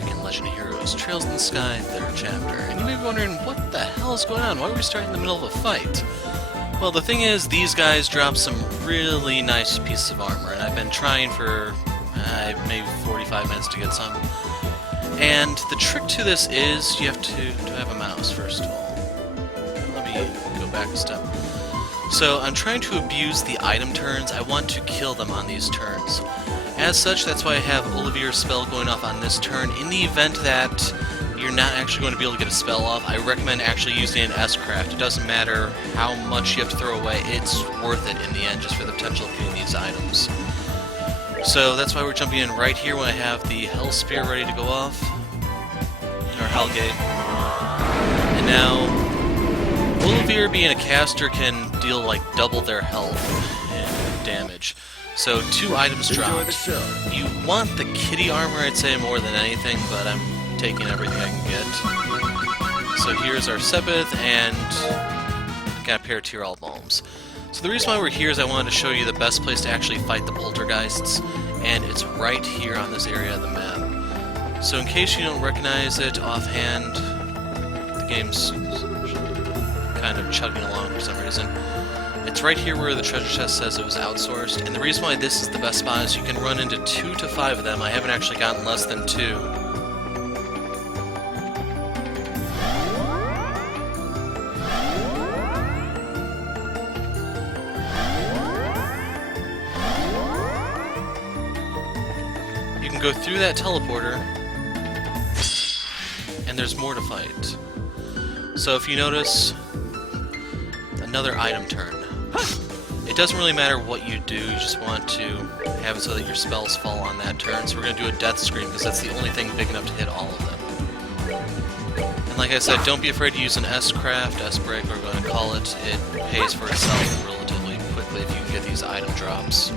back in Legend of Heroes, Trails in the Sky, 3rd chapter. And you may be wondering, what the hell is going on? Why are we starting in the middle of a fight? Well, the thing is, these guys drop some really nice pieces of armor, and I've been trying for maybe 45 minutes to get some. And the trick to this is you have to have a mouse, first of all. Let me go back a step. So I'm trying to abuse the item turns. I want to kill them on these turns. As such, that's why I have Olivier's spell going off on this turn. In the event that you're not actually going to be able to get a spell off, I recommend actually using an S-craft. It doesn't matter how much you have to throw away, it's worth it in the end, just for the potential of getting these items. So that's why we're jumping in right here when I have the Hell Spear ready to go off, or Hellgate. And now, Olivier being a caster can deal like double their health and damage. So 2 items dropped. You want the kitty armor, I'd say, more than anything, but I'm taking everything I can get. So here's our Sepith, and got a pair of Tyrol Bombs. So the reason why we're here is I wanted to show you the best place to actually fight the poltergeists, and it's right here on this area of the map. So in case you don't recognize it offhand, the game's kind of chugging along for some reason. It's right here where the treasure chest says it was outsourced, and the reason why this is the best spot is you can run into 2 to 5 of them. I haven't actually gotten less than 2. You can go through that teleporter, and there's more to fight. So if you notice, another item turn. It doesn't really matter what you do, you just want to have it so that your spells fall on that turn. So we're going to do a death scream, because that's the only thing big enough to hit all of them. And like I said, don't be afraid to use an S-craft, S-break, we're going to call it. It pays for itself relatively quickly if you can get these item drops.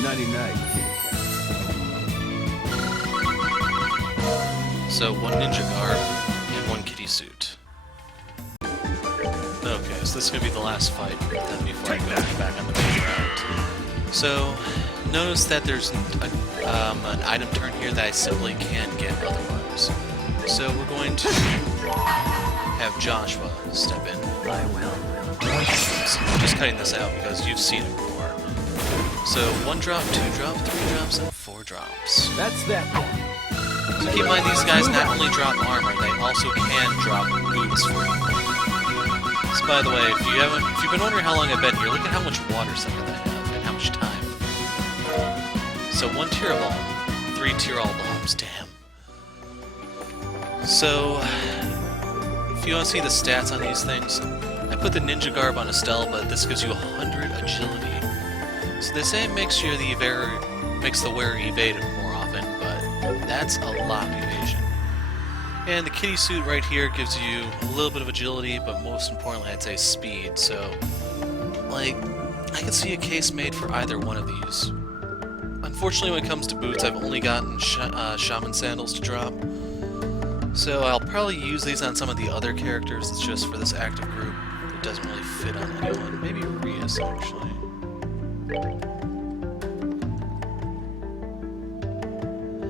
99. So 1 ninja garb and 1 kitty suit. Okay, so this is going to be the last fight then before I go back on the main route. So notice that there's an item turn here that I simply can't get otherwise. So we're going to have Joshua step in. I will. So I'm just cutting this out because you've seen it before. So 1 drop, 2 drop, 3 drops, and 4 drops. That's that. So keep in mind these guys not only drop armor, they also can drop boots for you. So by the way, if you've been wondering how long I've been here, look at how much water Sepith I have and how much time. So 1 Tyrol Bomb, 3 Tyrol Bombs, damn. So if you want to see the stats on these things, I put the ninja garb on Estelle, but this gives you 100 agility. So they say it makes the wearer evade more often, but that's a lot of evasion. And the kitty suit right here gives you a little bit of agility, but most importantly I'd say speed, so like, I can see a case made for either one of these. Unfortunately when it comes to boots, I've only gotten shaman sandals to drop, so I'll probably use these on some of the other characters. It's just for this active group, it doesn't really fit on anyone. Maybe Rias actually.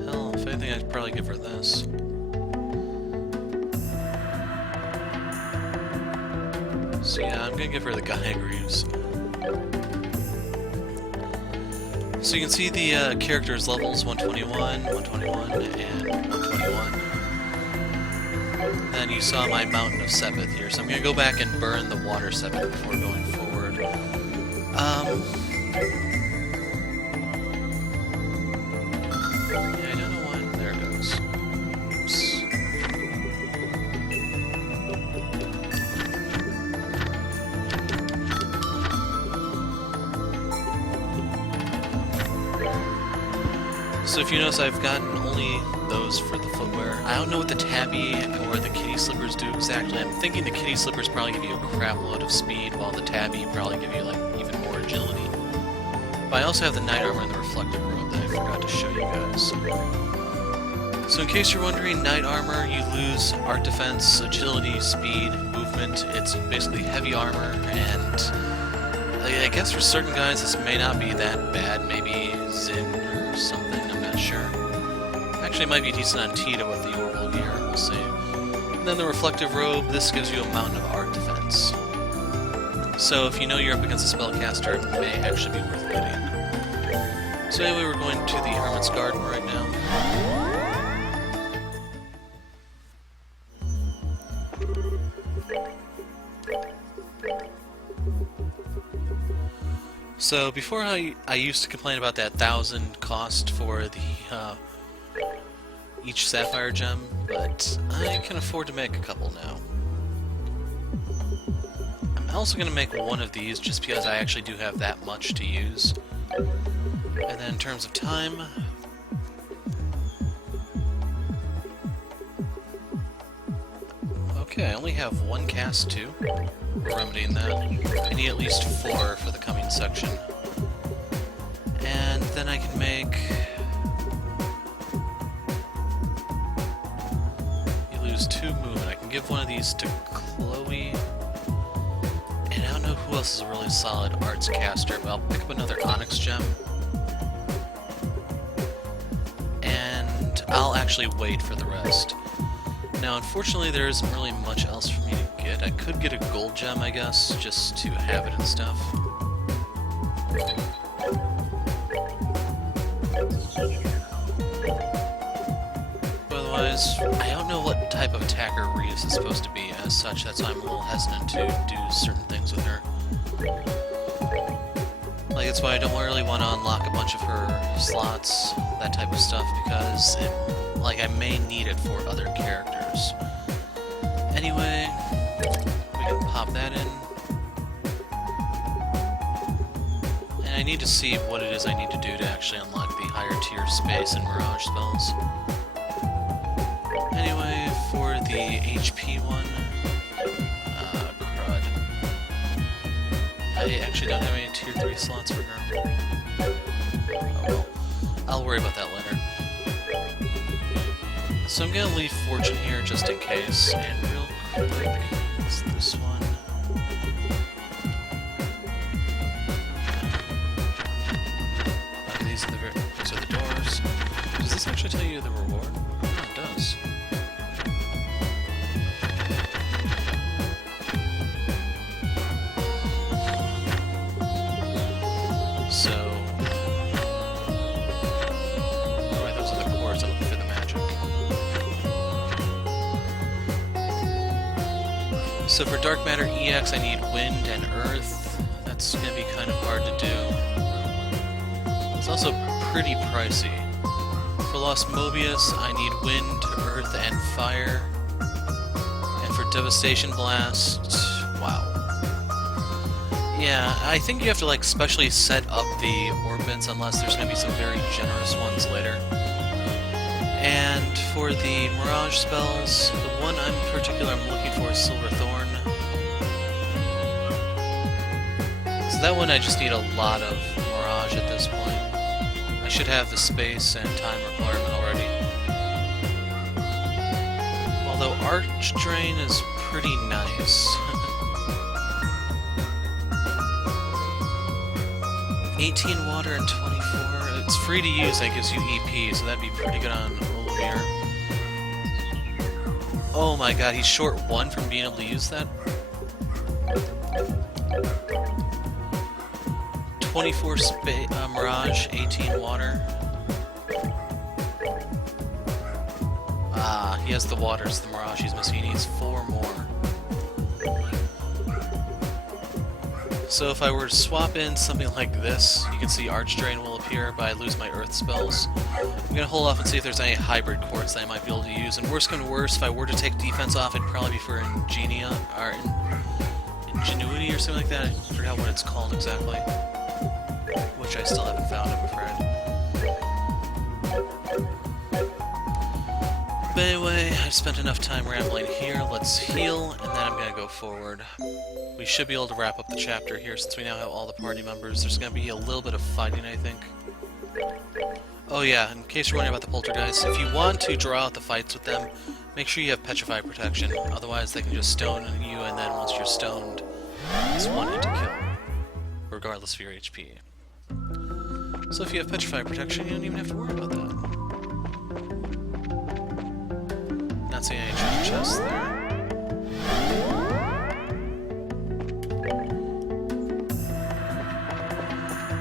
Hell, if anything, I'd probably give her this. So yeah, I'm gonna give her the Gaia Greaves. So you can see the characters' levels, 121, 121, and 121. Then you saw my Mountain of Sepith here, so I'm gonna go back and burn the Water Sepith before going forward. Yeah, I don't know why. There it goes. Oops. So if you notice, I've gotten only those for the footwear. I don't know what the tabby or the kitty slippers do exactly. I'm thinking the kitty slippers probably give you a crap load of speed, while the tabby probably give you like even more agility. But I also have the knight armor and the reflective robe that I forgot to show you guys. So in case you're wondering, Knight Armor, you lose Art Defense, Agility, Speed, Movement. It's basically heavy armor, and I guess for certain guys this may not be that bad. Maybe Zin or something, I'm not sure. Actually, it might be decent on Tita with the Orbital Gear, we'll see. And then the Reflective Robe, this gives you a mountain of Art Defense. So if you know you're up against a spellcaster, it may actually be worth getting. So anyway, we're going to the Hermit's Garden right now. So before I used to complain about that 1,000 cost for the each Sapphire Gem, but I can afford to make a couple now. I'm also going to make one of these just because I actually do have that much to use. And then in terms of time, okay, I only have one cast too. We're remedying that. I need at least 4 for the coming section. And then I can make... You lose 2 movement. I can give one of these to Chloe. And I don't know who else is a really solid arts caster, but I'll pick up another Onyx Gem. And I'll actually wait for the rest. Now, unfortunately, there isn't really much else for me to get. I could get a gold gem, I guess, just to have it and stuff. But otherwise, I don't know what type of attacker Reese is supposed to be as such. That's why I'm a little hesitant to do certain things with her. Like, that's why I don't really want to unlock a bunch of her slots, that type of stuff, because I may need it for other characters. Anyway, we can pop that in. And I need to see what it is I need to do to actually unlock the higher tier space and mirage spells. Anyway, for the HP one, crud. I actually don't have any tier 3 slots for her. Oh well, I'll worry about that later. So I'm gonna leave Fortune here just in case, and real quick, it's this one. Okay, these are the doors. Does this actually tell you the reward? Oh, it does. So, alright, those are the cores. I'm looking for the magic. So for Dark Matter EX, I need Wind and Earth. That's going to be kind of hard to do. It's also pretty pricey. For Lost Mobius, I need Wind, Earth, and Fire. And for Devastation Blast, wow. Yeah, I think you have to specially set up the orbits unless there's going to be some very generous ones later. And for the Mirage spells, the one in particular I'm looking for is Silver Thorn. So that one I just need a lot of Mirage at this point. I should have the space and time requirement already. Although Arch Drain is pretty nice. 18 water and 24. It's free to use, that gives you EP, so that'd be pretty good on Olivier. Oh my god, he's short 1 from being able to use that? 24 Mirage, 18 water. Ah, he has the waters, the Mirage he's missing. He needs 4 more. So if I were to swap in something like this, you can see Arch Drain will appear, but I lose my Earth spells. I'm going to hold off and see if there's any hybrid quartz that I might be able to use. And worst come to worst, if I were to take defense off, it'd probably be for Ingenia, or Ingenuity or something like that. I forgot what it's called exactly. Which I still haven't found, I'm afraid. But anyway, I've spent enough time rambling here. Let's heal, and then I'm going to go forward. We should be able to wrap up the chapter here since we now have all the party members. There's going to be a little bit of fighting, I think. Oh yeah, in case you're wondering about the poltergeists, if you want to draw out the fights with them, make sure you have petrified protection. Otherwise, they can just stone you, and then once you're stoned, it's one hit to kill, regardless of your HP. So if you have petrified protection, you don't even have to worry about that. Not seeing any treasure chests there.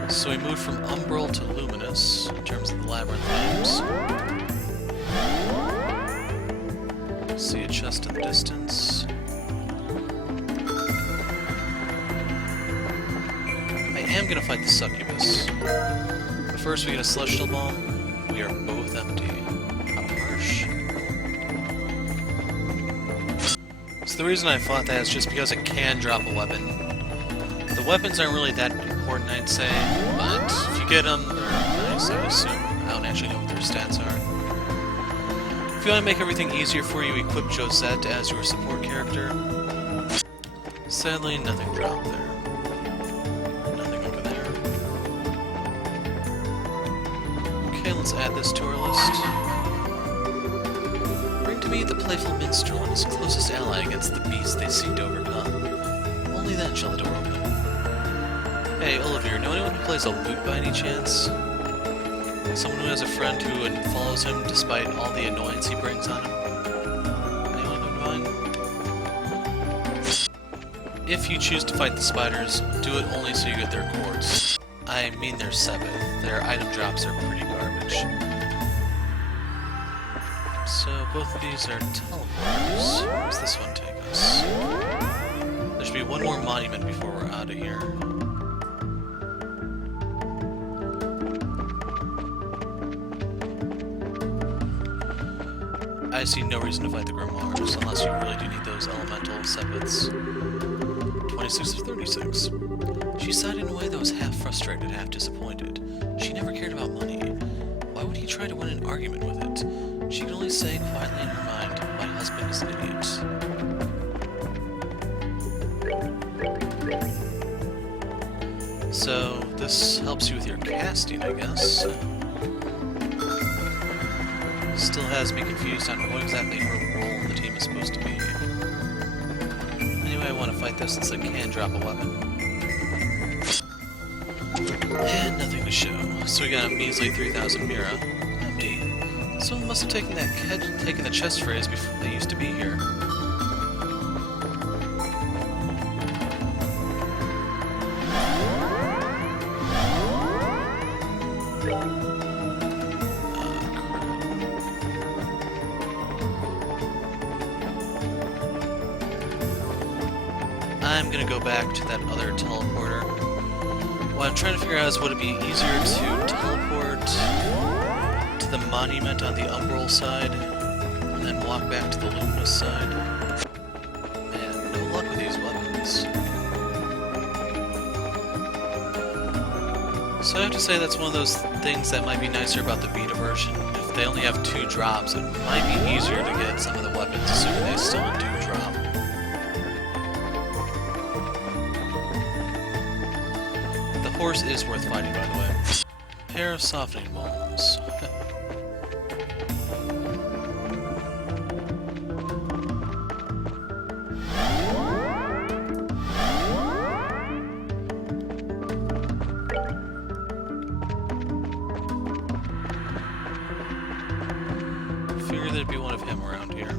So we moved from umbral to luminous in terms of the labyrinth names. See a chest in the distance. I am gonna fight the succubus. But first we get a celestial bomb. We are both empty. How harsh. So the reason I fought that is just because it can drop a weapon. The weapons aren't really that important, I'd say, but if you get them, they're nice, I assume. I don't actually know what their stats are. If you want to make everything easier for you, equip Josette as your support character. Sadly, nothing dropped there. Nothing over there. Okay, let's add this to our list. Bring to me the playful minstrel and his closest ally against the beast they seek to overcome. Only then shall the door open. Hey, Olivier, know anyone who plays a lute by any chance? Someone who has a friend who follows him despite all the annoyance he brings on him? Anyone in mind? If you choose to fight the spiders, do it only so you get their quartz. I mean their 7th. Their item drops are pretty garbage. So both of these are teleporters. Where does this one take us? There should be one more monument before we're out of here. I see no reason to fight the grimoires, unless you really do need those elemental sepiths. 26 of 36. She sighed in a way that was half frustrated, half disappointed. She never cared about money. Why would he try to win an argument with it? She could only say quietly in her mind, my husband is an idiot. So, this helps you with your casting, I guess. Still has me confused on what exactly her role in the team is supposed to be. Anyway, I want to fight this since it can drop a weapon. And nothing to show. So we got a measly 3,000 Mira. Empty. Someone must have taken the chest phrase before they used to be here. I'm gonna go back to that other teleporter. What I'm trying to figure out is would it be easier to teleport to the monument on the umbral side and then walk back to the luminous side? Man, no luck with these weapons. So I have to say that's one of those things that might be nicer about the beta version. If they only have 2 drops, it might be easier to get some of the weapons, assuming they still do drop. The horse is worth fighting, by the way. Pair of softening bombs. Figured there'd be one of him around here.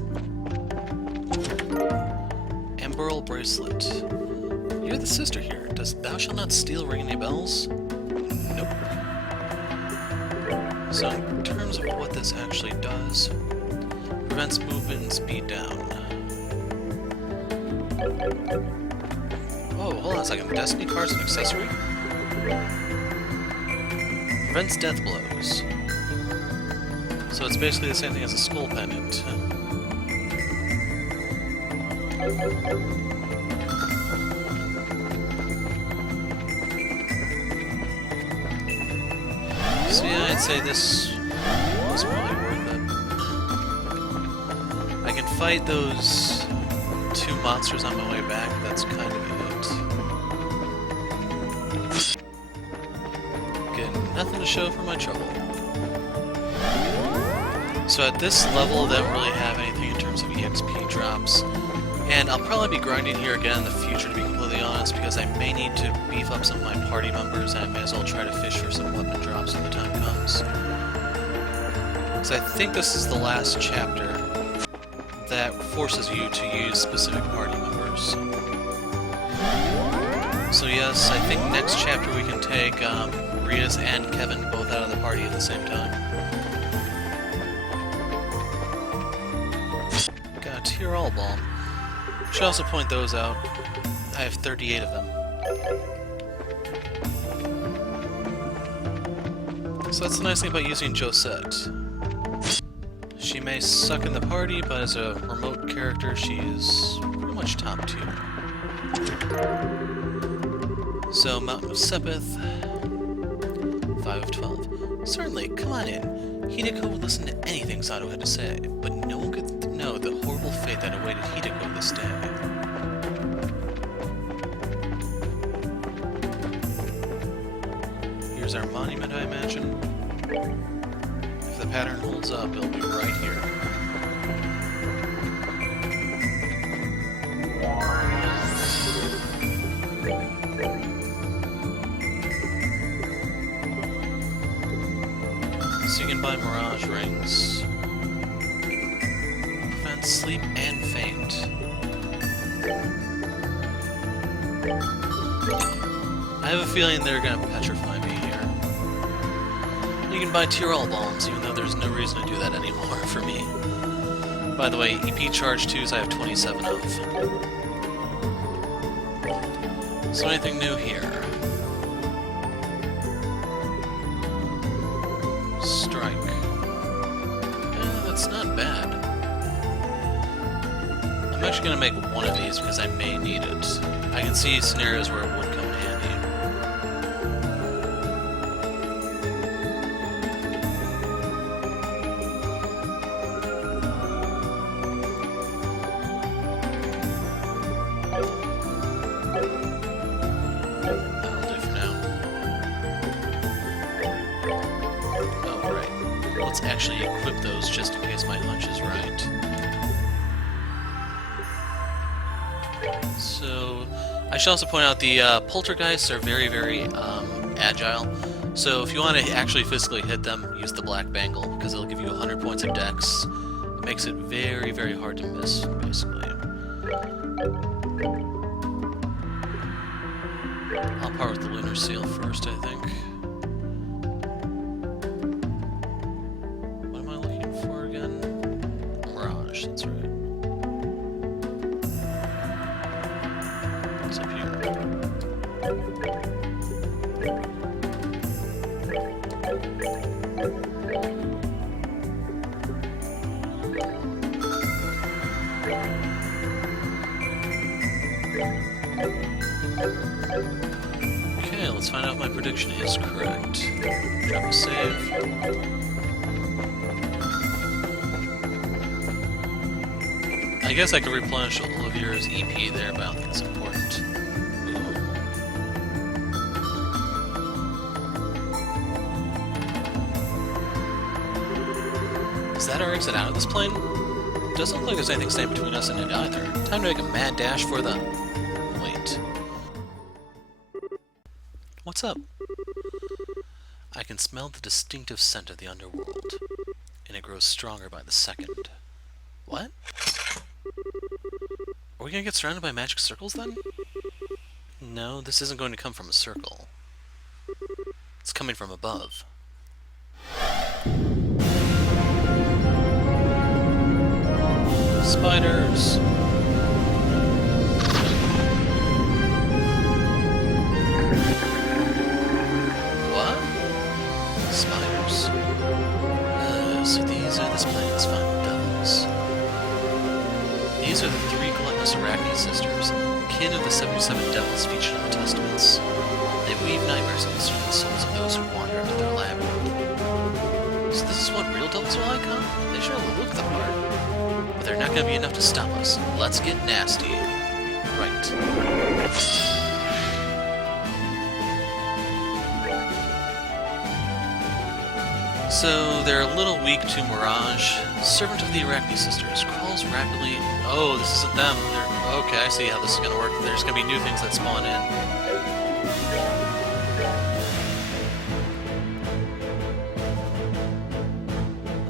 Amberyl bracelet. You're the sister here. Does thou shalt not steal ring any bells? Nope. So in terms of what this actually does, prevents movement and speed down. Whoa, hold on a second. Destiny card's an accessory? Prevents death blows. So it's basically the same thing as a skull pendant. So yeah, I'd say this was really worth it. I can fight those 2 monsters on my way back, that's kind of it. Again, nothing to show for my trouble. So at this level, they don't really have anything in terms of EXP drops. And I'll probably be grinding here again in the future, to be completely honest, because I may need to beef up some of my party members, and I may as well try to fish for some weapon drops when the time comes. Because I think this is the last chapter that forces you to use specific party members. So yes, I think next chapter we can take Rias and Kevin both out of the party at the same time. Got a Tyrol Balm. Should also point those out. I have 38 of them. So that's the nice thing about using Josette. She may suck in the party, but as a remote character, she is pretty much top tier. So, Mountain of Sepith, 5 of 12. Certainly, come on in. Hideko would listen to anything Sato had to say, but no one could know the horrible fate that awaited Hideko this day. Here's our monument, I imagine. If the pattern holds up, it'll be right here. So you can buy Mirage Rings. Prevent sleep and faint. I have a feeling they're gonna petrify me here. You can buy Tyrol Bombs, even though there's no reason to do that anymore for me. By the way, EP Charge 2s I have 27 of. So anything new here? Strike. That's not bad. I'm actually going to make one of these because I may need it. I can see scenarios where it would come in handy. That'll do for now. Oh, right. Let's actually equip those just in case my hunch is right. So, I should also point out the poltergeists are very, very agile. So if you want to actually physically hit them, use the black bangle, because it'll give you 100 points of dex. It makes it very, very hard to miss, basically. I'll part with the lunar seal first, I think. What am I looking for again? Mirage, that's right. It's up here. Okay, let's find out if my prediction is correct. Drop a save. I guess I could replenish Olivier's EP there, but I don't think it's important. Is that our exit out of this plane? Doesn't look like there's anything standing between us and it either. Time to make a mad dash for the... Wait. What's up? I can smell the distinctive scent of the underworld, and it grows stronger by the second. What? Are we gonna get surrounded by magic circles then? No, this isn't going to come from a circle. It's coming from above. Spiders! What? Spiders. So these are this planet's final devils. These are the 3 gluttonous arachnid sisters, kin of the 77 devils featured in the Testaments. They weave nightmares and consume the souls of those who wander into their labyrinth. So this is what real devils are like, huh? They sure look the part. But they're not gonna be enough to stop us. Let's get nasty. Right. So they're a little weak to Mirage. Servant of the Arachne Sisters crawls rapidly. Oh, this isn't them. Okay, I see how this is gonna work. There's gonna be new things that spawn in.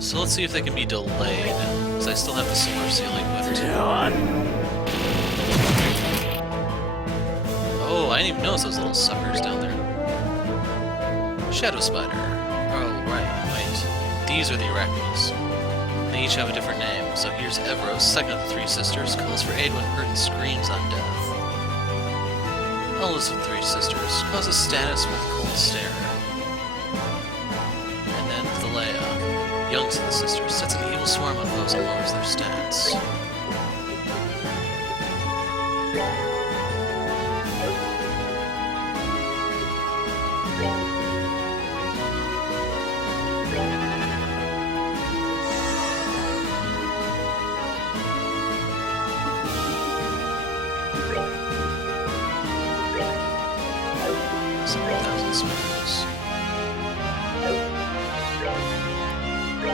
So let's see if they can be delayed, because I still have the solar seal equipped. Oh, I didn't even notice those little suckers down there. Shadow Spider. Oh, right, wait. These are the Arachnids. They each have a different name. So here's Evros, second of the three sisters, calls for aid when hurt and screams on death. Eldest of the three sisters, causes status with cold stare. And then Thalea, youngest of the sisters, sets an evil swarm on foes and lowers their stats.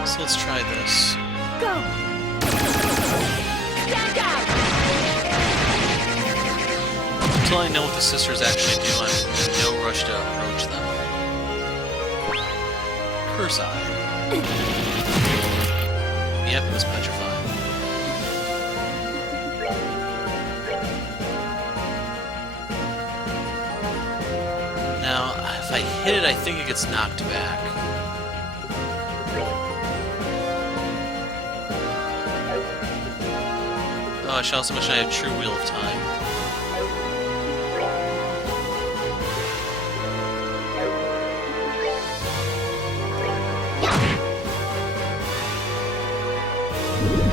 So let's try this. Go! Stand down! Until I know what the sisters actually do, I'm in no rush to approach them. Curse Eye. Yep, it was petrified. Now, if I hit it, I think it gets knocked back. Oh, I should also mention I have True Wheel of Time.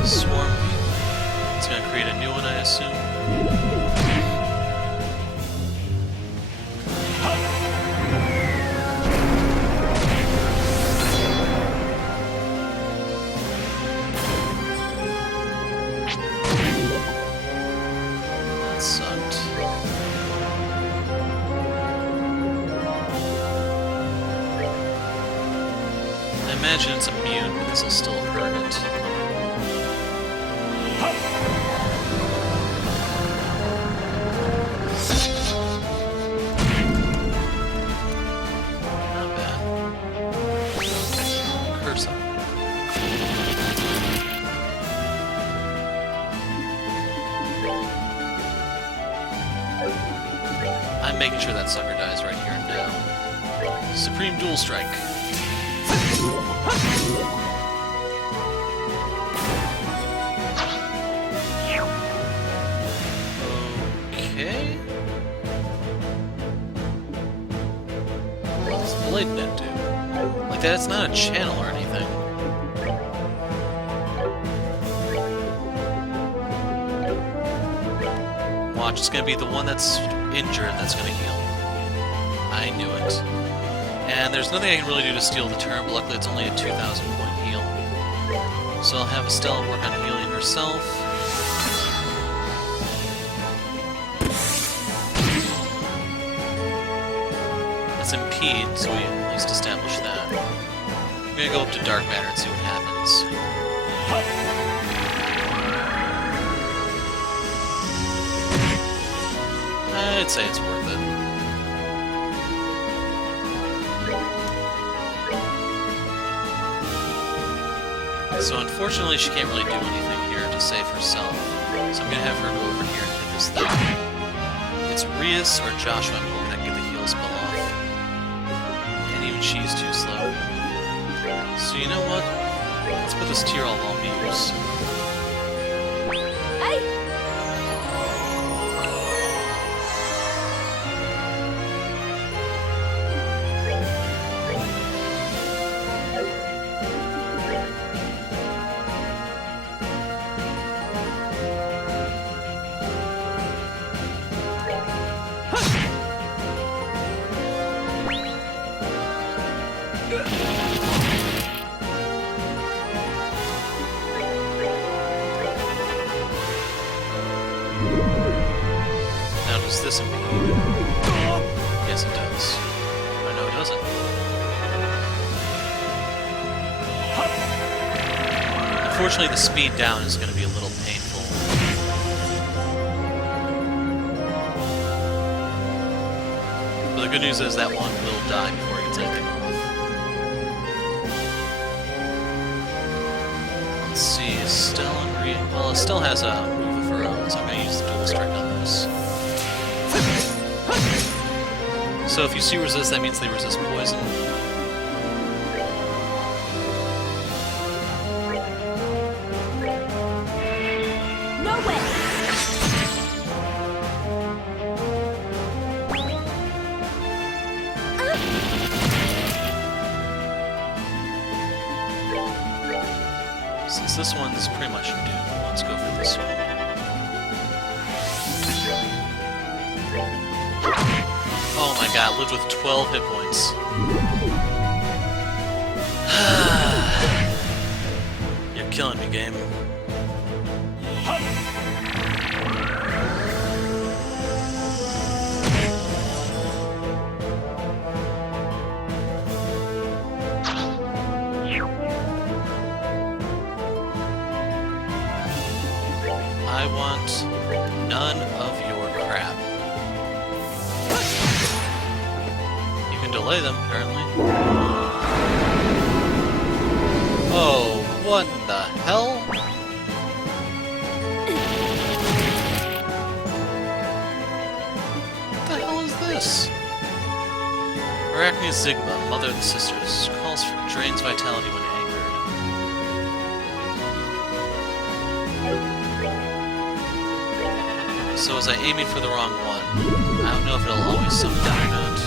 Swarm Wheel. It's gonna create a new one, I assume. I imagine it's immune, but this will still hurt it. Not bad. Curse up. I'm making sure that sucker dies right here and now. Supreme Dual Strike. Okay. What does Blade Net do? Like that, it's not a channel or anything. Watch, it's gonna be the one that's injured that's gonna heal. I knew it. And there's nothing I can really do to steal the turn, but luckily it's only a 2,000 point heal. So I'll have Estella work on healing herself. It's Impede, so we at least establish that. I'm gonna go up to Dark Matter and see what happens. I'd say it's worth it. So unfortunately she can't really do anything here to save herself. So I'm gonna have her go over here and hit this thing. It's Rias or Joshua I'm hoping I can get the heal spell off. And even she's too slow. So you know what? Let's put this tier all on Muse. Hey! Now does this impede? Yes it does. Oh no it doesn't. Unfortunately, the speed down is going to be a little painful. But the good news is that one will die before he gets anything off. Let's see, well, Estelle has a move of her own, so I'm going to use the dual strike on this. So if you see resist, that means they resist poison. No way! Since this one's pretty much doomed, let's go for this one. Oh my god, lived with 12 hit points. You're killing me, game. I want none of your crap. You can delay them, apparently. Oh, what the hell? What the hell is this? Arachnid Sigma, Mother of the Sisters, calls for drains vitality when angered. So was I aiming for the wrong one? I don't know if it'll always summon that or not.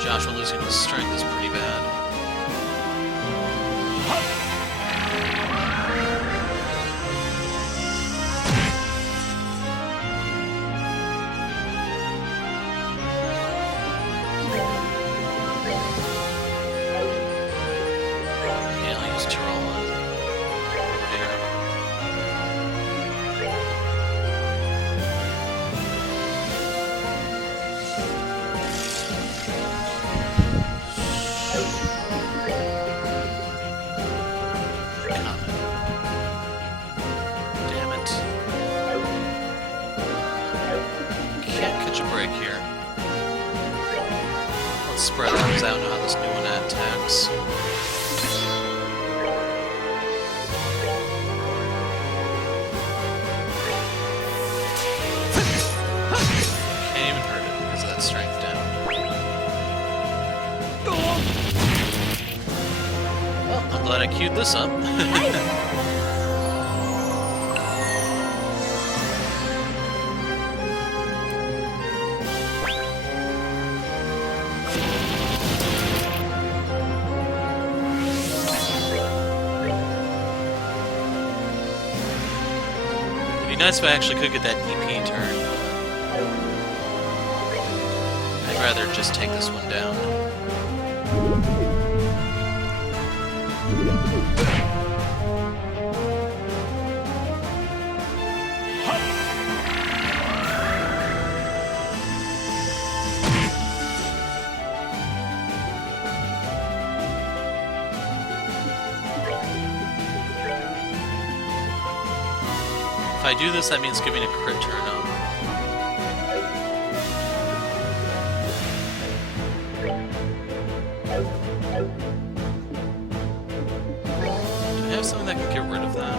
Joshua losing his strength is pretty bad. Yeah, I'll use Tyrola. Here. Here. Let's spread that because I don't know how this new one attacks. Can't even hurt it because of that strength down. Well, I'm glad I queued this up. It'd be nice if I actually could get that EP turn, but I'd rather just take this one down. If I do this, that means giving a crit turn up. Do I have something that can get rid of that?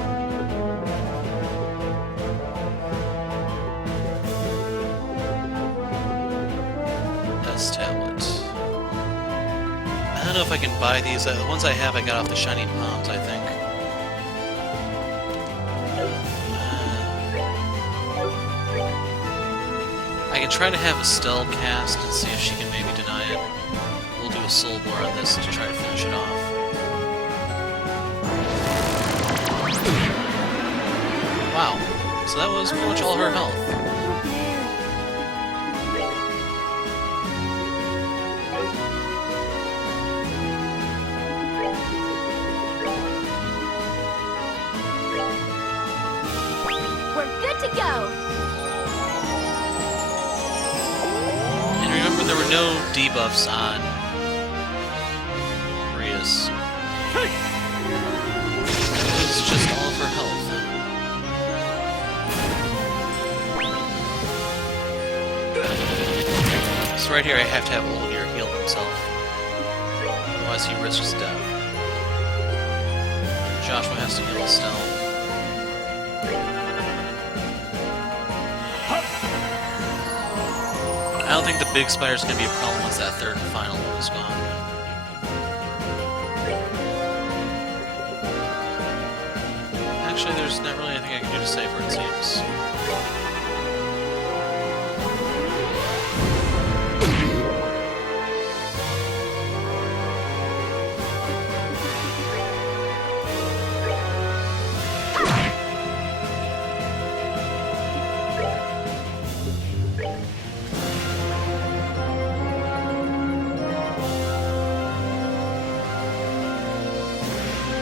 Tablet. I don't know if I can buy these. The ones I have I got off the Shining Palms, I think. I can try to have Estelle cast and see if she can maybe deny it. We'll do a Soul Bore on this to try to finish it off. Wow. So that was pretty much all her health. We're good to go! There were no debuffs on Rias. It was So right here I have to have Olivier heal himself. Otherwise he risks death. Joshua has to heal Estelle. I don't think the big spider's gonna be a problem once that third and final one is gone. Actually, there's not really anything I can do to save her, it seems.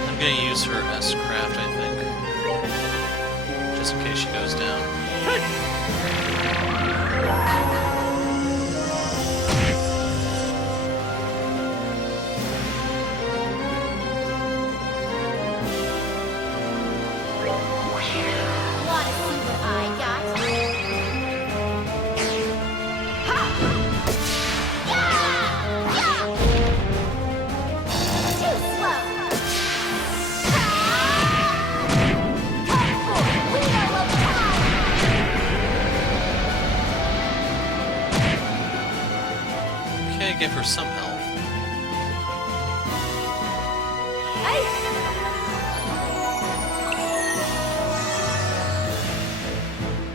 I'm gonna use her S-Craft, I think. Just in case she goes down. Wanna see what I got? Ha! Yeah! Yeah! Too slow! Come for wheel of time! Okay, give her some health.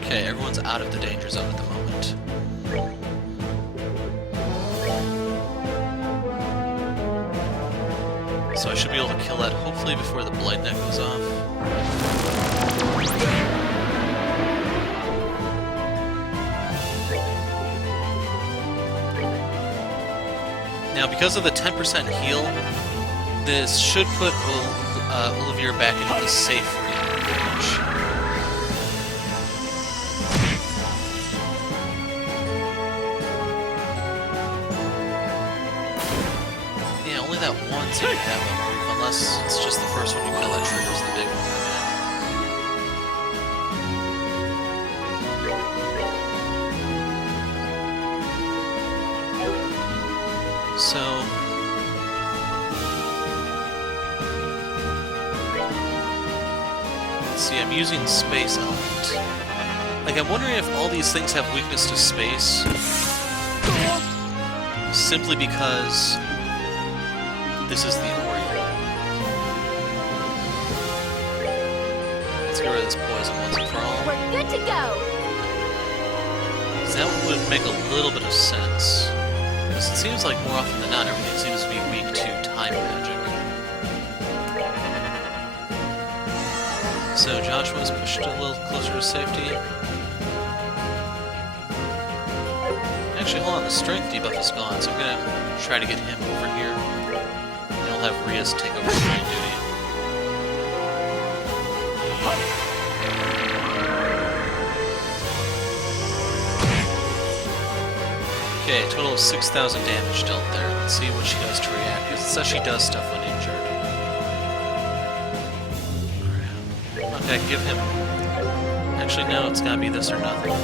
Okay, everyone's out of the danger zone at the moment. So I should be able to kill that hopefully before the Blight Net goes off. Now, because of the 10% heal, this should put Olivier back into the safe range. Yeah, only that one seems to have a move, unless it's just the first one you kill that triggers the big one. So... let's see, I'm using Space Element. Like, I'm wondering if all these things have weakness to space, simply because this is the Oriole. Let's get rid of this poison once and for all. We're good to go! 'Cause that would make a little bit of sense. Because it seems like more often than not, everything seems to be weak to time magic. So Joshua's pushed a little closer to safety. Actually, hold on, the strength debuff is gone, so I'm gonna try to get him over here. And I'll have Rias take over flying duty. Okay, a total of 6,000 damage dealt there. Let's see what she does to react, because it says she does stuff when injured. Crap. Okay, give him... Actually, no, it's gotta be this or nothing.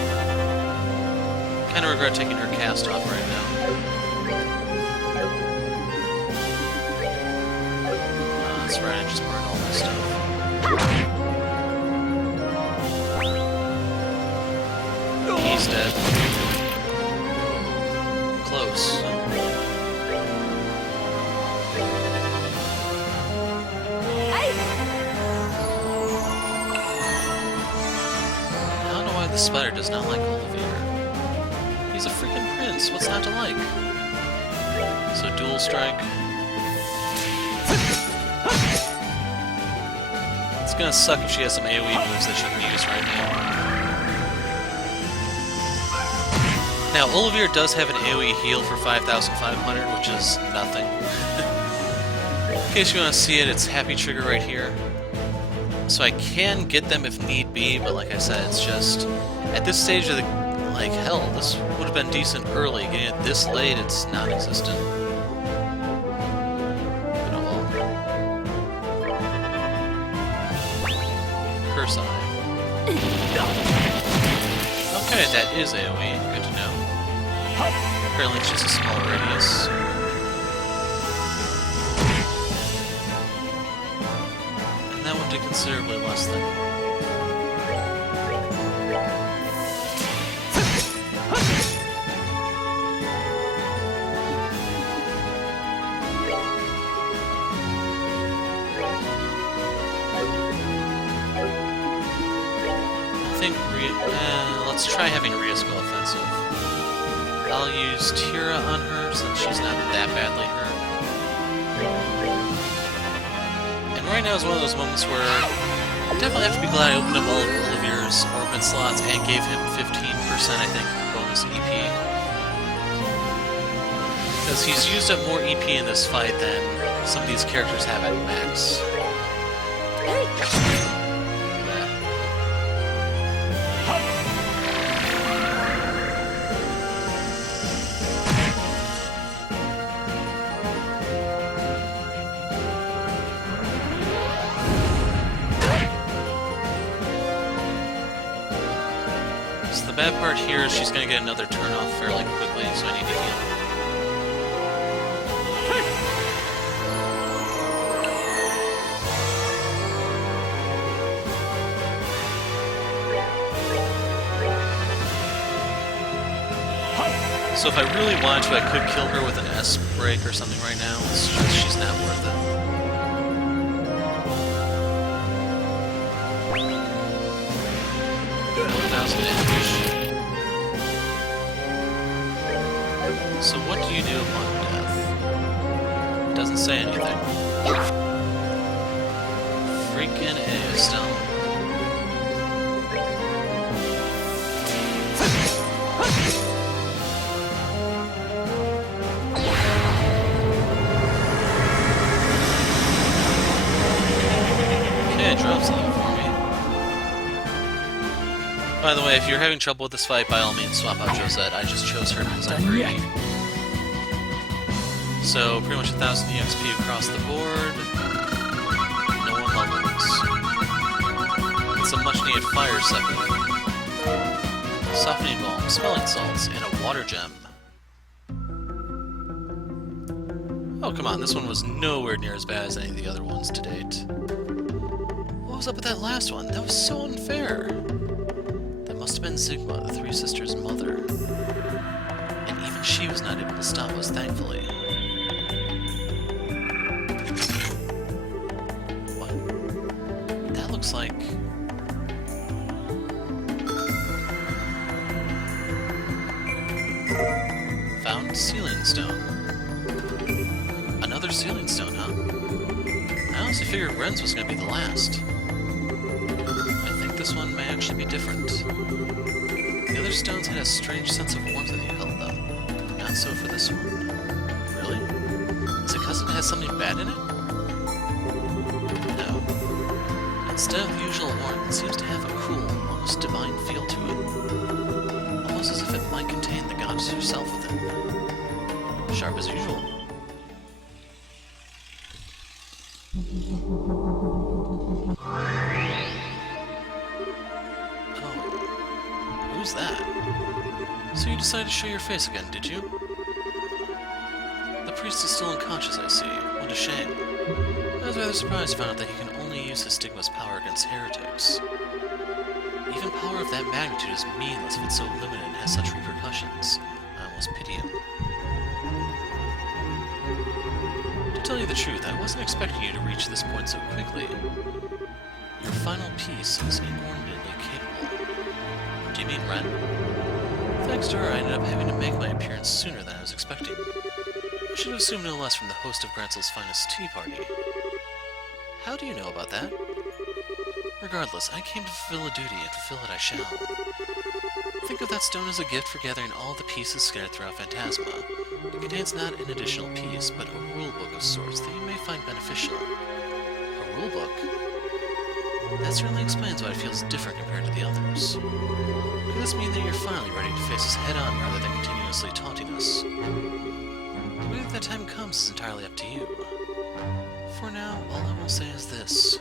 Kinda regret taking her cast off right now. Oh, that's right, I just burned all my stuff. He's dead. Close. I don't know why the spider does not like Olivier. He's a freaking prince, what's not to like? So dual strike. It's gonna suck if she has some AoE moves that she can use right now. Now, Olivier does have an AoE heal for 5,500, which is nothing. In case you want to see it, it's Happy Trigger right here. So I can get them if need be, but like I said, it's just... at this stage of the... like, hell, this would have been decent early. Getting it this late, it's non-existent. But oh well. Curse Eye. Okay, that is AoE. Good to know. Apparently it's just a small radius. And that one did considerably less than. Let's try having Ria's go offensive. I'll use Tira on her since she's not that badly hurt. And right now is one of those moments where I definitely have to be glad I opened up all of Olivier's orbit slots and gave him 15%, I think, bonus EP. Because he's used up more EP in this fight than some of these characters have at max. The bad part here is she's going to get another turn off fairly quickly, so I need to heal. So if I really wanted to, I could kill her with an S break or something right now. It's just she's not worth it. So what do you do upon death? Doesn't say anything. Freaking A still. Okay, drop something for me. By the way, if you're having trouble with this fight, by all means swap out Josette. I just chose her because I'm greedy. So, pretty much 1,000 EXP across the board. No one levels. It's a much-needed fire second. Softening balm, smelling salts, and a water gem. Oh, come on, this one was nowhere near as bad as any of the other ones to date. What was up with that last one? That was so unfair. That must have been Sigma, the Three Sisters' mother. And even she was not able to stop us, thankfully. Looks like... Found sealing stone. Another sealing stone, huh? I honestly figured Ren's was going to be the last. I think this one may actually be different. The other stones had a strange sense of warmth that you held them. Not so for this one. Really? Is it because it has something bad in it? Instead of the usual warmth, it seems to have a cool, almost divine feel to it. Almost as if it might contain the goddess herself within. Sharp as usual. Oh. Who's that? So you decided to show your face again, did you? The priest is still unconscious, I see. What a shame. I was rather surprised to find out that he can only use his stigma's power against heretics. Even power of that magnitude is meaningless if it's so limited and has such repercussions. I almost pity him. To tell you the truth, I wasn't expecting you to reach this point so quickly. Your final piece is inordinately capable. Do you mean Ren? Thanks to her, I ended up having to make my appearance sooner than I was expecting. I should have assumed no less from the host of Gransel's finest tea party. How do you know about that? Regardless, I came to fulfill a duty, and fulfill it I shall. Think of that stone as a gift for gathering all the pieces scattered throughout Phantasma. It contains not an additional piece, but a rulebook of sorts that you may find beneficial. A rulebook? That certainly explains why it feels different compared to the others. Could this mean that you're finally ready to face us head-on rather than continuously taunting us? Whether that time comes is entirely up to you. For now, all I will say is this.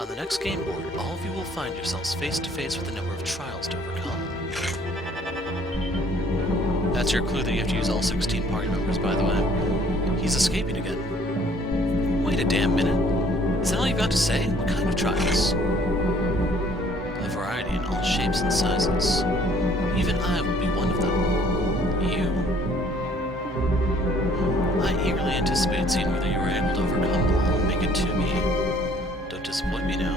On the next game board, all of you will find yourselves face to face with a number of trials to overcome. That's your clue that you have to use all 16 party members, by the way. He's escaping again. Wait a damn minute. Is that all you've got to say? What kind of trials? A variety in all shapes and sizes. Even I will be one of them. You. I eagerly anticipated seeing whether you were able to overcome them all and make it to me. Don't disappoint me now.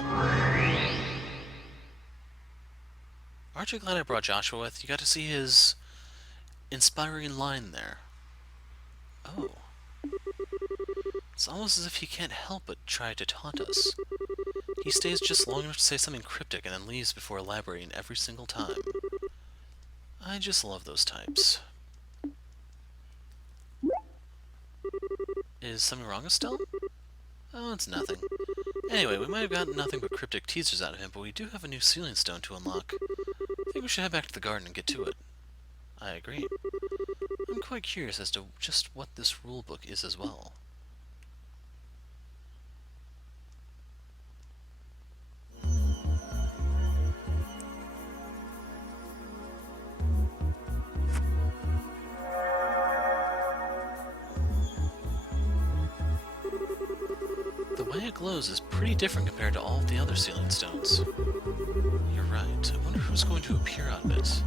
Aren't you glad I brought Joshua with? You got to see his inspiring line there. Oh. It's almost as if he can't help but try to taunt us. He stays just long enough to say something cryptic and then leaves before elaborating every single time. I just love those types. Is something wrong with Stella? Oh, it's nothing. Anyway, we might have gotten nothing but cryptic teasers out of him, but we do have a new sealing stone to unlock. I think we should head back to the garden and get to it. I agree. I'm quite curious as to just what this rulebook is as well. The way it glows is pretty different compared to all of the other sealing stones. You're right. I wonder who's going to appear out of it.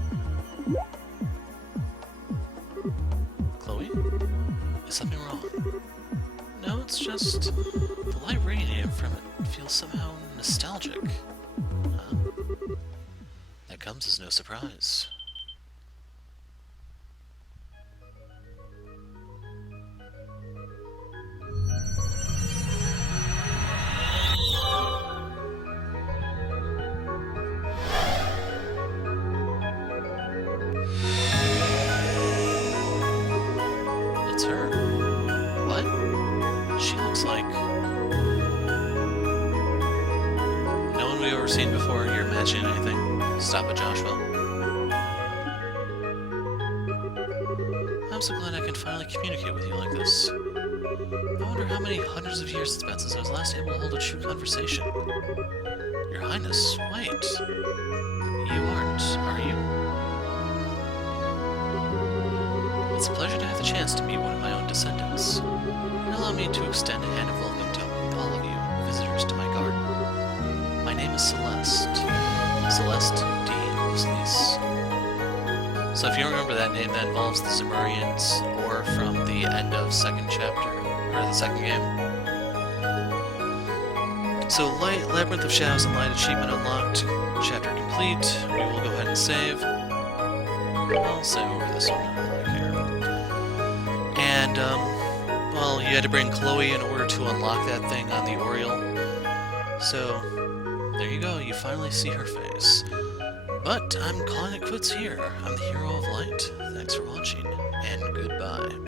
Chloe? Is something wrong? No, it's just the light radiating from it feels somehow nostalgic. Huh? That comes as no surprise. It's her. What? She looks like no one we've ever seen before. You're imagining anything? Stop it, Joshua. I'm so glad I can finally communicate with you like this. I wonder how many hundreds of years it's been since I was last able to hold a true conversation. Your Highness, wait. You aren't, are you? It's a pleasure to have the chance to meet one of my own descendants. And allow me to extend a hand of welcome to all of you, visitors to my garden. My name is Celeste. Celeste D. Oslis. So if you don't remember that name, that involves the Zemurians, or from the end of second chapter, or the second game. So Light, Labyrinth of Shadows and Light achievement unlocked, chapter complete. We will go ahead and save. I'll save over this one, I don't really care. And, well, you had to bring Chloe in order to unlock that thing on the Oriole. So, there you go, you finally see her face. But I'm calling it quits here. I'm the Hero of Light. Thanks for watching, and goodbye.